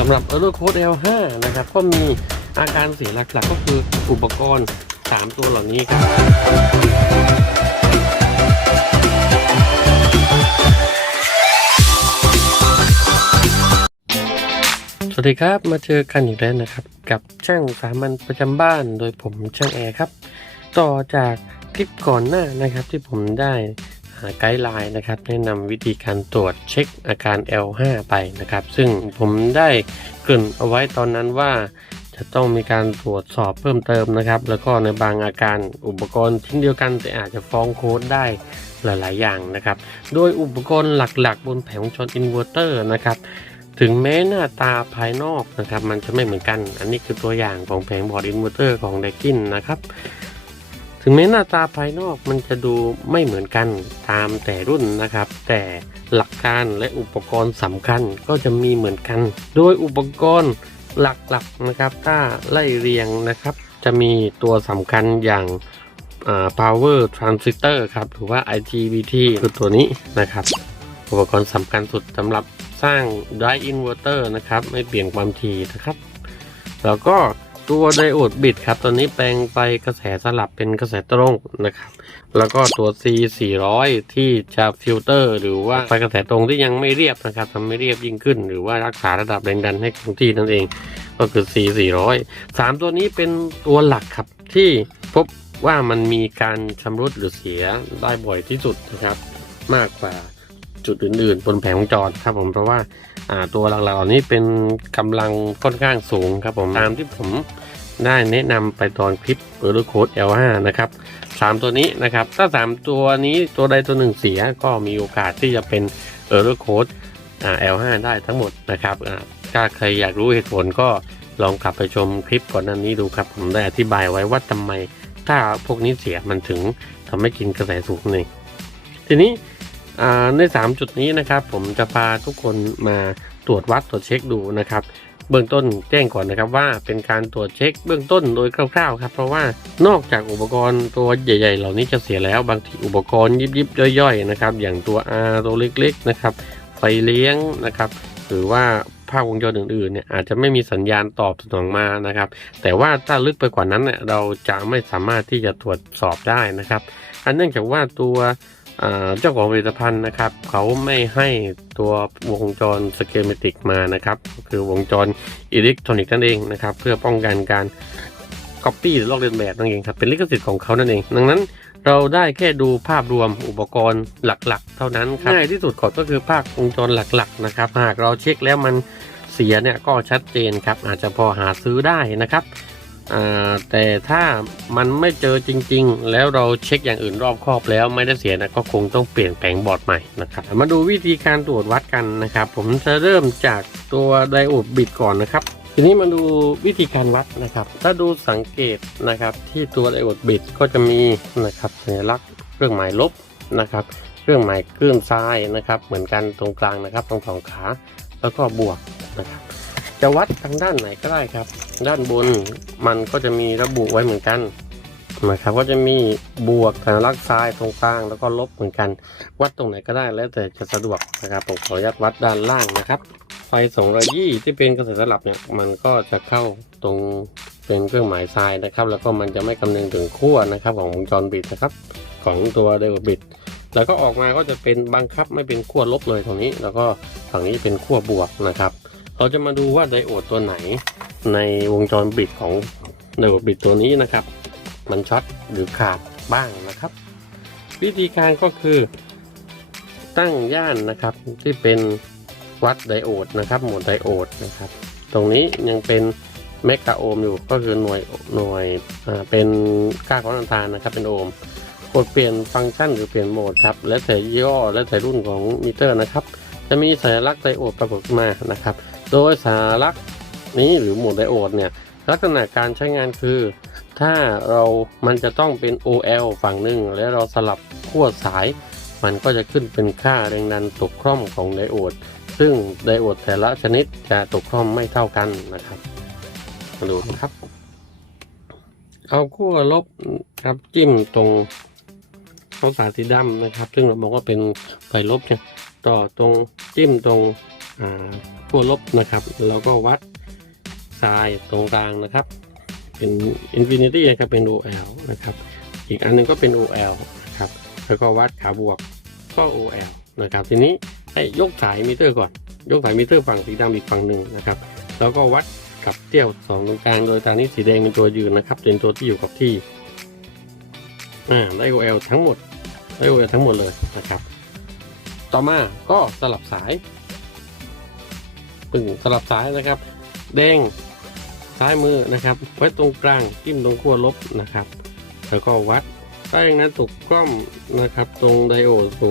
สำหรับ e r o Code L5 นะครับ ก็มีอาการเสียหลักๆ ก็คืออุปกรณ์ 3 ตัวเหล่านี้ครับ สวัสดีครับมาเจอกันอีกแล้วนะครับ กับช่างสามัญประจำบ้านโดยผมช่างแอร์ครับ ต่อจากคลิปก่อนหน้านะครับที่ผมได้ ไกด์ไลน์นะครับแนะนำวิธีการตรวจเช็คอาการ L5 ไปนะครับ ซึ่งผมได้กริ่นเอาไว้ตอนนั้นว่า จะต้องมีการตรวจสอบเพิ่มเติมนะครับ แล้วก็ในบางอาการอุปกรณ์ชิ้นเดียวกันแต่อาจจะฟ้องโค้ดได้หลาย ๆ อย่างนะครับ โดยอุปกรณ์หลัก ๆ บนแผงวงจรอินเวอร์เตอร์นะครับถึงแม้หน้าตาภายนอกนะครับ มันจะไม่เหมือนกัน อันนี้คือตัวอย่างของแผงบอร์ดอินเวอร์เตอร์ของไดกินนะครับ ถึงแม้หน้าตาภายนอกมันจะดูไม่เหมือนกันตามแต่รุ่นนะครับ แต่หลักการและอุปกรณ์สำคัญก็จะมีเหมือนกัน โดยอุปกรณ์หลักๆนะครับ ถ้าไล่เรียงนะครับ จะมีตัวสำคัญอย่างอ่า power transistor ครับ หรือว่า IGBT คือตัวนี้นะครับ อุปกรณ์สำคัญสุดสำหรับสร้าง drive inverter นะครับ ไม่เปลี่ยนความถี่นะครับ แล้วก็ ตัวไดโอดบิดครับ ตอนนี้แปลงไปกระแสสลับเป็นกระแสตรงนะครับ แล้วก็ตัว C 400ที่จะฟิลเตอร์ หรือว่าไฟกระแสตรงที่ยังไม่เรียบนะครับทำให้เรียบยิ่งขึ้น หรือว่ารักษาระดับแรงดันให้คงที่นั่นเอง ก็คือ C 400สามตัวนี้เป็นตัวหลักครับที่พบว่ามันมีการชำรุดหรือเสียได้บ่อยที่สุดนะครับ มากกว่าจุดอื่นๆ บนแผงวงจรครับผมเพราะว่า อ่าตัวหลักๆนี้เป็นกำลังค่อนข้างสูงครับผมตามที่ผมได้แนะนำไปตอนคลิป e r o Code L5 นะครับสามตัวนี้นะครับ ถ้าสามตัวนี้ตัวใดตัวหนึ่งเสียก็มีโอกาสที่จะเป็น e r o Code อ่า L5 ได้ทั้งหมดนะครับอ่าถ้าใครอยากรู้เหตุผลก็ลองกลับไปชมคลิปก่อนหน้านี้ดูครับ ผมได้อธิบายไว้ว่าทำไมถ้าพวกนี้เสียมันถึงทำให้กินกระแสสูงนี่ทีนี้ ใน 3 จุดนี้นะครับ ผมจะพาทุกคนมาตรวจวัดตรวจเช็คดูนะครับ เบื้องต้นแจ้งก่อนนะครับว่าเป็นการตรวจเช็คเบื้องต้นโดยคร่าวๆครับ เพราะว่านอกจากอุปกรณ์ตัวใหญ่ ๆ เหล่านี้จะเสียแล้วบางทีอุปกรณ์ยิบๆย่อยๆนะครับ อย่างตัว R ตัวเล็กๆนะครับไฟเลี้ยงนะครับ หรือว่าภาพวงจรอื่นๆเนี่ยอาจจะไม่มีสัญญาณตอบสนองมานะครับ แต่ว่าถ้าลึกไปกว่านั้นเนี่ยเราจะไม่สามารถที่จะตรวจสอบได้นะครับ อันเนื่องจากว่าตัว เจ้าของผลิตภัณฑ์นะครับ เขาไม่ให้ตัววงจรสเกมติกมานะครับคือวงจรอิเล็กทรอนิกส์นั่นเองนะครับ เพื่อป้องกันการก๊อปปี้หรือลอกเลียนแบบนั่นเองครับเป็นลิขสิทธิ์ของเขานั่นเอง ดังนั้นเราได้แค่ดูภาพรวมอุปกรณ์หลักๆ เท่านั้นครับง่ายที่สุดก็คือภาพวงจรหลักๆนะครับหากเราเช็คแล้วมันเสียเนี่ยก็ชัดเจนครับอาจจะพอหาซื้อได้นะครับ แต่ถ้ามันไม่เจอจริง ๆ แล้วเราเช็คอย่างอื่นรอบครอบแล้วไม่ได้เสียนะก็คงต้องเปลี่ยนแปลงบอร์ดใหม่นะครับ มาดูวิธีการตรวจวัดกันนะครับ ผมจะเริ่มจากตัวไดโอดบิดก่อนนะครับ ทีนี้มาดูวิธีการวัดนะครับ ถ้าดูสังเกตนะครับที่ตัวไดโอดบิดก็จะมีนะครับสัญลักษณ์เครื่องหมายลบนะครับ เครื่องหมายคลื่นซ้ายนะครับ เหมือนกันตรงกลางนะครับ ตรงสองขาแล้วก็บวกนะครับ จะวัดทางด้านไหนก็ได้ครับ ด้านบนมันก็จะมีระบุไว้เหมือนกันนะครับก็จะมีบวกสัญลักษณ์ซ้ายตรงกลางแล้วก็ลบเหมือนกัน วัดตรงไหนก็ได้แล้วแต่จะสะดวกนะครับผมขออนุญาตวัดด้านล่างนะครับ ไฟ220ที่เป็นกระแสสลับเนี่ยมันก็จะเข้าตรงเป็นเครื่องหมายทรายนะครับ แล้วก็มันจะไม่คำนึงถึงขั้วนะครับ ของวงจรบิดนะครับ ของตัวไดโอบิดแล้วก็ออกมาก็จะเป็นบังคับไม่เป็นขั้วลบเลยตรงนี้ แล้วก็ฝั่งนี้เป็นขั้วบวกนะครับ เราจะมาดูว่าไดโอดตัวไหน ในวงจรบิดของไดโอดบิดตัวนี้นะครับ มันช็อตหรือขาดบ้างนะครับ วิธีการก็คือตั้งย่านนะครับที่เป็นวัดไดโอดนะครับ หมวดไดโอดนะครับ ตรงนี้ยังเป็นเมกะโอห์มอยู่ก็คือหน่วยหน่วยเป็นค่าของน้ำตานะครับ เป็นโอห์มกดเปลี่ยนฟังก์ชันหรือเปลี่ยนโหมดครับและแต่ยี่ห้อและแต่รุ่นของมิเตอร์นะครับ จะมีสัญลักษณ์ไดโอดปรากฏมานะครับ โดยสัญลักนี้หรือโหมดไดโอดเนี่ยลักษณะการใช้งานคือ ถ้าเรามันจะต้องเป็น OL ฝั่งหนึ่งแล้วเราสลับขั้วสาย มันก็จะขึ้นเป็นค่าแรงดันตกคร่อมของไดโอด ซึ่งไดโอดแต่ละชนิดจะตกคร่อมไม่เท่ากันนะครับมาดูนะครับ เอาขั้วลบครับจิ้มตรงข้าวสารสีดำนะครับ ซึ่งเราบอกว่าเป็นไฟลบเนี่ยต่อตรงจิ้มตรง ขั้วลบนะครับ แล้วก็วัดทรายตรงกลางนะครับ เป็น infinity นะครับ เป็น OL นะครับ อีกอันหนึงก็เป็น OL นะครับ แล้วก็วัดขาบวกก็ OL นะครับ ทีนี้ให้ยกสายมิเตอร์ก่อน ยกสายมิเตอร์ฝั่งสีดำอีกฝั่งหนึ่งนะครับ แล้วก็วัดกับเตี้ยวสองตรงกลาง โดยตามนี้สีแดงเป็นตัวยืนนะครับ เป็นตัวที่อยู่กับที่ อ่า ได้ OL ทั้งหมด ได้ OL ทั้งหมดเลยนะครับ ต่อมาก็สลับสาย ปึ่งสลับสายนะครับ แดงซ้ายมือนะครับ ไว้ตรงกลางจิ้มตรงขั้วลบนะครับ แล้วก็วัดถ้าอย่างนั้นตกกล้อมนะครับ ตรงไดโอด0.458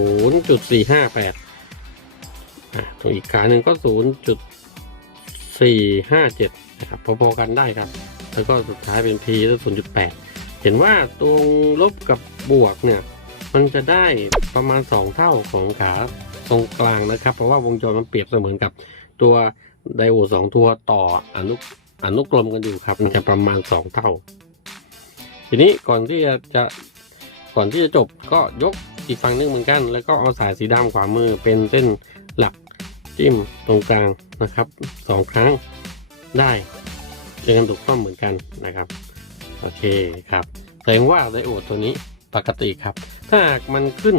อ่าตรงอีกขาหนึ่งก็ 0.457นะครับพอๆกันได้ครับ แล้วก็สุดท้ายเป็น P แล้ว0.8 เห็นว่าตรงลบกับบวกเนี่ย มันจะได้ประมาณ 2 เท่าของขาตรงกลางนะครับ เพราะว่าวงจรมันเปรียบเสมือนกับ ตัวไดโอดสองตัวต่ออนุอนุกรมกันอยู่ครับมันจะประมาณ2เท่า ทีนี้ก่อนที่จะจะก่อนที่จะจบก็ยกอีกฝั่งหนึงเหมือนกัน แล้วก็เอาสายสีดำขวามือเป็นเส้นหลักจิ้มตรงกลางนะครับสองครั้งได้เจอกันถูกต้องเหมือนกันนะครับโอเคครับแสดงว่าไดโอดตัวนี้ปกติครับ ถ้าหากมันขึ้น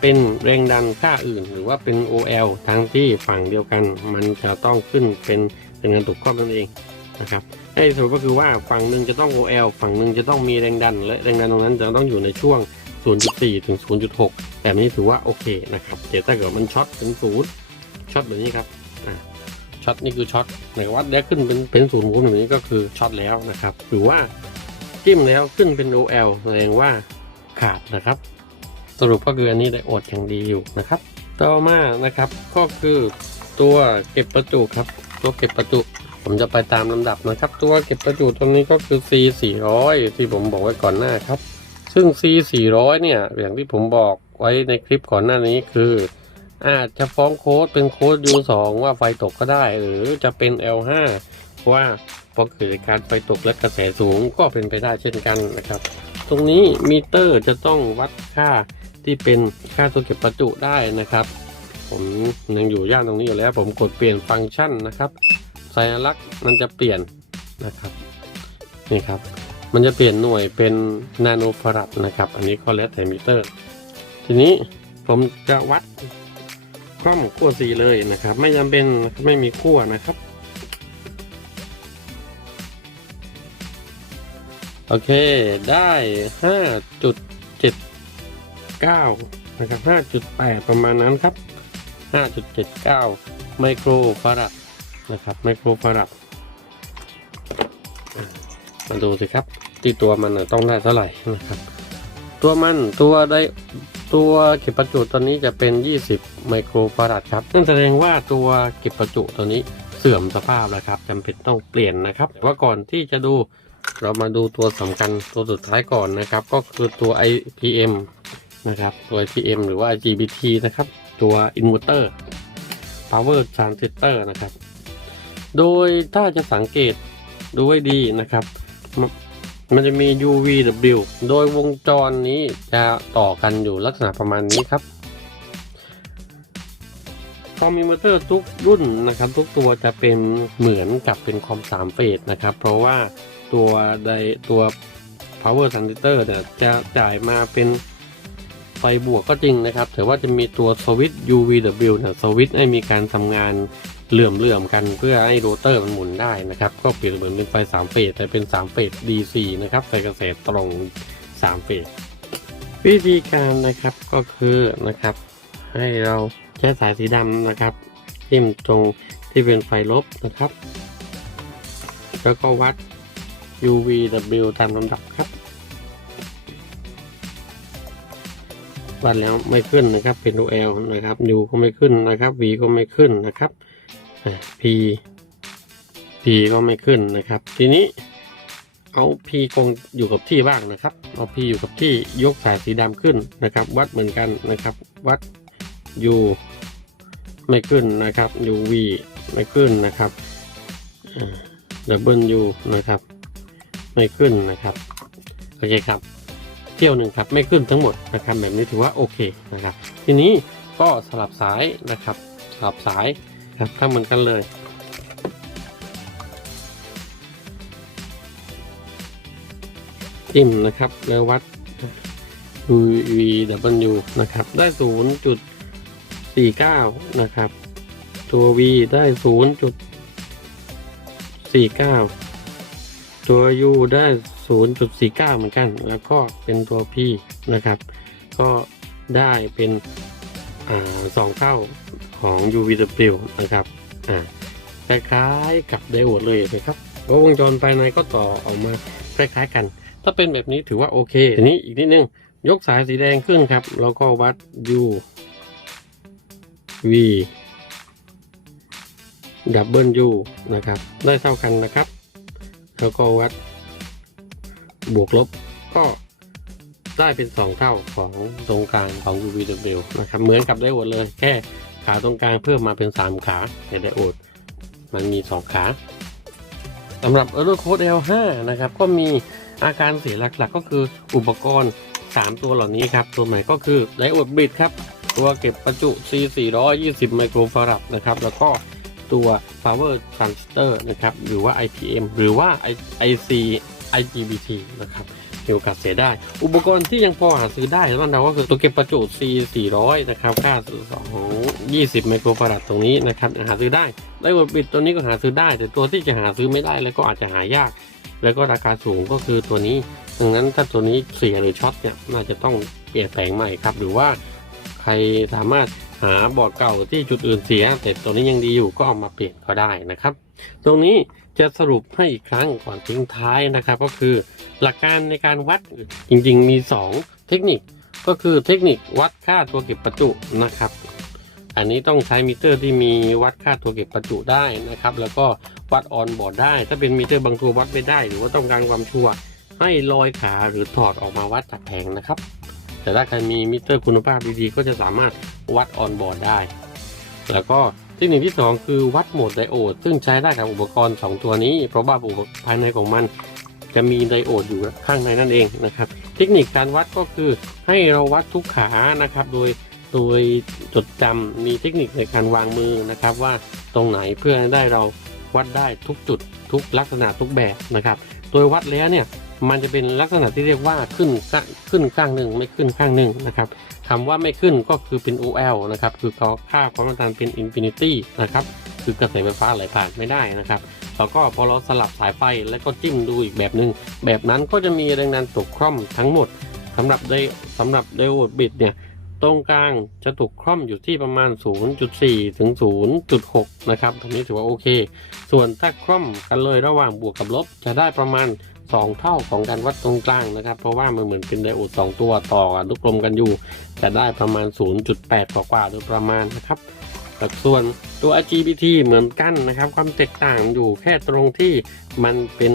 เป็นแรงดันค่าอื่น หรือว่าเป็น OL ทั้งที่ฝั่งเดียวกัน มันจะต้องขึ้นเป็นเป็นงานถูกต้อนั่นเองนะครับให้สรุปก็คือว่าฝั่งหนึ่งจะต้อง OL ฝั่งหนึ่งจะต้องมีแรงดัน และแรงดันตรงนั้นจะต้องอยู่ในช่วง 0.4 ถึง 0.6 แบบนี้ถือว่าโอเคนะครับเดี๋ยวถ้าเกิดมันช็อตถึงศูนย์ช็อตแบบนี้ครับช็อตนี่คือช็อตหมายความว่าได้ขึ้นเป็นเป็นศูนย์โวลต์แบบนี้ก็คือช็อตแล้วนะครับ หรือว่าจิ้มแล้วขึ้นเป็น OL แสดงว่าขาดนะครับ สรุปก็คืออันนี้ได้อดอย่างดีอยู่นะครับ ต่อมานะครับก็คือตัวเก็บประจุครับ ตัวเก็บประจุ ผมจะไปตามลำดับนะครับ ตัวเก็บประจุตัวนี้ก็คือ C 400ที่ผมบอกไว้ก่อนหน้าครับ ซึ่ง C 400เนี่ยอย่างที่ผมบอกไว้ในคลิปก่อนหน้านี้คือ อาจจะฟ้องโค้ดเป็นโค้ด U2 ว่าไฟตกก็ได้ หรือจะเป็น L5 ว่าพอเกิดการไฟตกและกระแสสูงก็เป็นไปได้เช่นกันนะครับ ตรงนี้มิเตอร์จะต้องวัดค่า ที่เป็นค่าตัวเก็บประจุได้นะครับ ผมยังอยู่ย่านตรงนี้อยู่แล้ว ผมกดเปลี่ยนฟังก์ชันนะครับสัญลักษณ์มันจะเปลี่ยนนะครับนี่ครับ มันจะเปลี่ยนหน่วยเป็นนาโนฟารัดนะครับ อันนี้ก็แล้วแต่มิเตอร์ ทีนี้ผมจะวัดกล้องขั้วสีเลยนะครับ ไม่จำเป็นไม่มีขั้วนะครับโอเค ได้ห้าจุด เจ็ดเก้านะครับห้าจุดแปดประมาณนั้นครับห้าจุดเจ็ดเก้าไมโครฟารัดนะครับ ไมโครฟารัดมาดูสิครับ ที่ตัวมันต้องได้เท่าไหร่นะครับ ตัวมันตัวได้ตัวเก็บประจุตัวนี้จะเป็น 20 ไมโครฟารัดครับนั่นแสดงว่าตัวเก็บประจุตัวนี้เสื่อมสภาพแล้วครับจำเป็นต้องเปลี่ยนนะครับแต่ว่าก่อนที่จะดูเรามาดูตัวสำคัญตัวสุดท้ายก่อนนะครับ ก็คือตัว IPM นะครับ ตัว IPM หรือว่า GBT นะครับ ตัว Inverter Power Transistor นะครับ โดยถ้าจะสังเกตดูให้ดีนะครับ มันจะมี UVW โดยวงจรนี้จะต่อกันอยู่ลักษณะประมาณนี้ครับคอมมิวเตอร์ทุกรุ่นนะครับ ทุกตัวจะเป็นเหมือนกับเป็นคอมสามเฟสนะครับ เพราะว่าตัวใดตัว power transistor เนี่ยจะจ่ายมาเป็น ไฟบวกก็จริงนะครับ แต่ว่าจะมีตัวสวิตช์ UVW เนี่ยสวิตช์ให้มีการทำงานเหลื่อมๆกันเพื่อให้โรเตอร์มันหมุนได้นะครับ ก็เปรียบเหมือนเป็นไฟ3เฟสแต่เป็น3เฟส DC นะครับไฟกระแสตรง3เฟสวิธีการนะครับก็คือนะครับ ให้เราใช้สายสีดำนะครับจิ้มตรงที่เป็นไฟลบนะครับ แล้วก็วัด UVW ตามลำดับครับ วัดแล้วไม่ขึ้นนะครับ เป็น OL นะครับ U ก็ไม่ขึ้นนะครับ V ก็ไม่ขึ้นนะครับ P P ก็ไม่ขึ้นนะครับ ทีนี้เอา P คงอยู่กับที่บ้างนะครับ เอา P อยู่กับที่ยกสายสีดำขึ้นนะครับ วัดเหมือนกันนะครับ วัด U ไม่ขึ้นนะครับ UV ไม่ขึ้นนะครับดับเบิล U นะครับ ไม่ขึ้นนะครับ โอเคครับ เที่ยวหนึ่งครับไม่ขึ้นทั้งหมดนะครับแบบนี้ถือว่าโอเคนะครับ ทีนี้ก็สลับสายนะครับ สลับสายครับถ้าเหมือนกันเลยจิ้มนะครับ แล้ววัด VW นะครับ ได้ 0.49 นะครับ ตัว V ได้ 0.49 ตัว U ได้ 0.49 เหมือนกัน แล้วก็เป็นตัว P นะครับ ก็ได้เป็นอสองเท่าของ UVW นะครับคล้ายๆกับไดโอดเลยนะครับแล้ววงจรภายในก็ต่อออกมาคล้ายๆกัน ถ้าเป็นแบบนี้ถือว่าโอเคทีนี้อีกนิดนึง ยกสายสีแดงขึ้นครับ แล้วก็วัด U V ดับเบิล U นะครับ ได้เท่ากันนะครับ แล้วก็วัด บวกลบก็ได้เป็น 2 เท่าของตรงกลางของ UVW นะครับเหมือนกับไดโอดเลย แค่ขาตรงกลางเพิ่มมาเป็น 3 ขาในไดโอดมันมี 2 ขาสำหรับ e r o Code L5 นะครับ ก็มีอาการเสียหลักๆ ก็คืออุปกรณ์ 3 ตัวเหล่านี้ครับ ตัวใหม่ก็คือไดโอดบิดครับ ตัวเก็บประจุ C 420 ไมโครฟารัดนะครับ แล้วก็ตัว power transistor นะครับ หรือว่า IPM หรือว่า IC IGBT นะครับมีโอกาสเสียได้ อุปกรณ์ที่ยังพอหาซื้อได้บ้านเราก็คือตัวเก็บประจุ C 400นะครับ ค่าของ20 ไมโครฟารัดตรงนี้นะครับหาซื้อได้ไดโอดบิดตัวนี้ก็หาซื้อได้ แต่ตัวที่จะหาซื้อไม่ได้แล้วก็อาจจะหายาก แล้วก็ราคาสูงก็คือตัวนี้ดังนั้นถ้าตัวนี้เสียหรือช็อตเนี่ยน่าจะต้องเปลี่ยนแปลงใหม่ครับ หรือว่าใครสามารถ หาบอร์ดเก่าที่จุดอื่นเสีย แต่ตัวนี้ยังดีอยู่ก็เอามาเปลี่ยนก็ได้นะครับ ตรงนี้จะสรุปให้อีกครั้งก่อนทิ้งท้ายนะครับ ก็คือหลักการในการวัดจริงๆมี 2 เทคนิคก็คือเทคนิควัดค่าตัวเก็บประจุนะครับ อันนี้ต้องใช้มิเตอร์ที่มีวัดค่าตัวเก็บประจุได้นะครับ แล้วก็วัดออนบอร์ดได้ ถ้าเป็นมิเตอร์บางตัววัดไม่ได้ หรือว่าต้องการความชัวร์ให้ลอยขาหรือถอดออกมาวัดจากแผงนะครับ แต่ถ้าใครมีมิเตอร์คุณภาพดีๆ ก็จะสามารถวัดออนบอร์ดได้ แล้วก็เทคนิคที่ 2 คือวัดโหมดไดโอด ซึ่งใช้ได้กับอุปกรณ์ 2 ตัวนี้ เพราะว่าภายในของมันจะมีไดโอดอยู่ข้างในนั่นเองนะครับ เทคนิคการวัดก็คือให้เราวัดทุกขานะครับ โดยโดยจดจำมีเทคนิคในการวางมือนะครับ ว่าตรงไหนเพื่อให้ได้เราวัดได้ทุกจุดทุกลักษณะทุกแบบนะครับ โดยวัดแล้วเนี่ย มันจะเป็นลักษณะที่เรียกว่าขึ้นข้างขึ้นข้างหนึ่งไม่ขึ้นข้างหนึ่งนะครับคำว่าไม่ขึ้นก็คือเป็น OL นะครับ คือเขาค่าความต้านทานเป็น Infinity นะครับ คือกระแสไฟฟ้าไหลผ่านไม่ได้นะครับ แล้วก็พอเราสลับสายไฟแล้วก็จิ้มดูอีกแบบหนึ่งแบบนั้นก็จะมีแรงดันตกคร่อมทั้งหมดสำหรับไดสำหรับไดโอดบิดเนี่ยตรงกลางจะถูกคล่อมอยู่ที่ประมาณ 0.4 ถึง 0.6 นะครับตรงนี้ถือว่าโอเค ส่วนถ้าคล่อมกันเลยระหว่างบวกกับลบจะได้ประมาณ 2 เท่าของการวัดตรงกลางนะครับ เพราะว่ามันเหมือนเป็นไดโอด2ตัวต่อกันลูกกลมกันอยู่ จะได้ประมาณ 0.8 กว่าๆโดยประมาณนะครับส่วนตัว RGBT เหมือนกันนะครับ ความแตกต่างอยู่แค่ตรงที่มันเป็น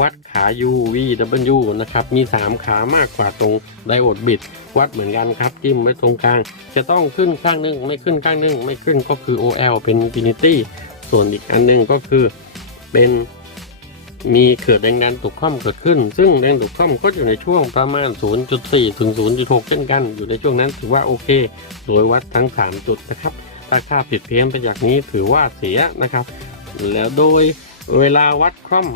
วัดขา UVW นะครับ มี 3 ขามากกว่าตรงไดโอดบิด วัดเหมือนกันครับจิ้มไว้ตรงกลาง จะต้องขึ้นข้างหนึง ไม่ขึ้นข้างหนึง ไม่ขึ้นก็คือ OL เป็น Infinity ส่วนอีกอันหนึงก็คือเป็น มีเกิดแรงดันตกคล่อมเกิดขึ้น ซึ่งแรงตกคล่อมก็อยู่ในช่วงประมาณ 0.4 ถึง 0.6 เช่นกัน อยู่ในช่วงนั้นถือว่าโอเค โดยวัดทั้ง 3 จุดนะครับ ถ้าค่าผิดเพี้ยนไปจากนี้ถือว่าเสียนะครับ แล้วโดยเวลาวัดคล่อม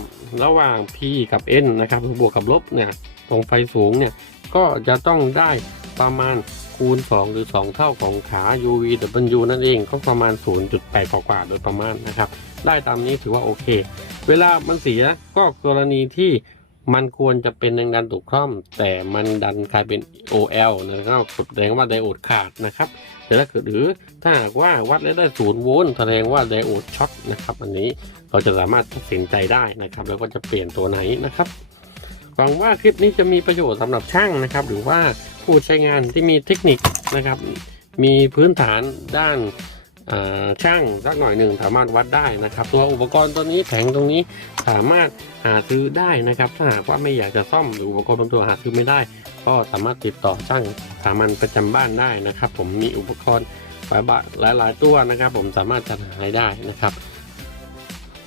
ระหว่าง P กับ N นะครับบวกกับลบเนี่ยตรงไฟสูงเนี่ยก็จะต้องได้ประมาณคูณ 2 หรือ 2 เท่าของขา UVW นั่นเองก็ประมาณ 0.8 กว่าๆโดยประมาณนะครับ ได้ตามนี้ถือว่าโอเค เวลามันเสียก็กรณีที่มันควรจะเป็นแรงดันตกคล่อม แต่มันดันกลายเป็น OL นะครับแสดงว่าไดโอดขาดนะครับแต่ถ้าเกิดหรือถ้าหากว่าวัดแล้วได้ศูนย์โวลต์แสดงว่าไดโอดช็อตนะครับ อันนี้เราจะสามารถตัดสินใจได้นะครับ แล้วก็จะเปลี่ยนตัวไหนนะครับหวังว่าคลิปนี้จะมีประโยชน์สำหรับช่างนะครับ หรือว่าผู้ใช้งานที่มีเทคนิคนะครับ มีพื้นฐานด้าน ช่างสักหน่อยหนึ่งสามารถวัดได้นะครับ ตัวอุปกรณ์ตัวนี้แผงตรงนี้สามารถหาซื้อได้นะครับ ถ้าหากว่าไม่อยากจะซ่อมหรืออุปกรณ์บางตัวหาซื้อไม่ได้ ก็สามารถติดต่อช่างสามัญประจำบ้านได้นะครับ ผมมีอุปกรณ์หลายบะหลายๆตัวนะครับ ผมสามารถจัดหาได้นะครับ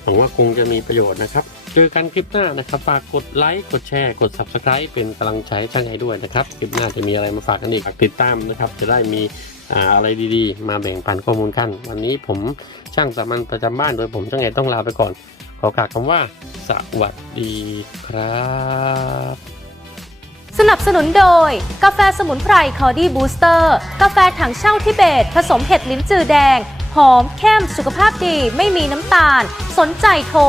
หวังว่าคงจะมีประโยชน์นะครับเจอกันคลิปหน้านะครับฝากกดไลค์กดแชร์กด Subscribe เป็นกำลังใจช่างไอด้วยนะครับ คลิปหน้าจะมีอะไรมาฝากกันอีกฝากติดตามนะครับ จะได้มี อะไรดีๆ มาแบ่งปันข้อมูลกัน วันนี้ผมช่างสามัญประจำบ้านโดยผมช่างแอร์ต้องลาไปก่อน ขอกล่าวคำว่า สวัสดีครับ สนับสนุนโดย กาแฟสมุนไพรคอดี้บูสเตอร์ กาแฟถังเช่าทิเบต ผสมเห็ดลิ้นจือแดง หอมเข้มสุขภาพดีไม่มีน้ำตาล สนใจโทร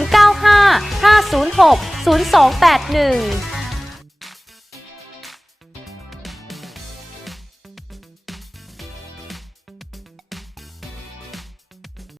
095 506 0281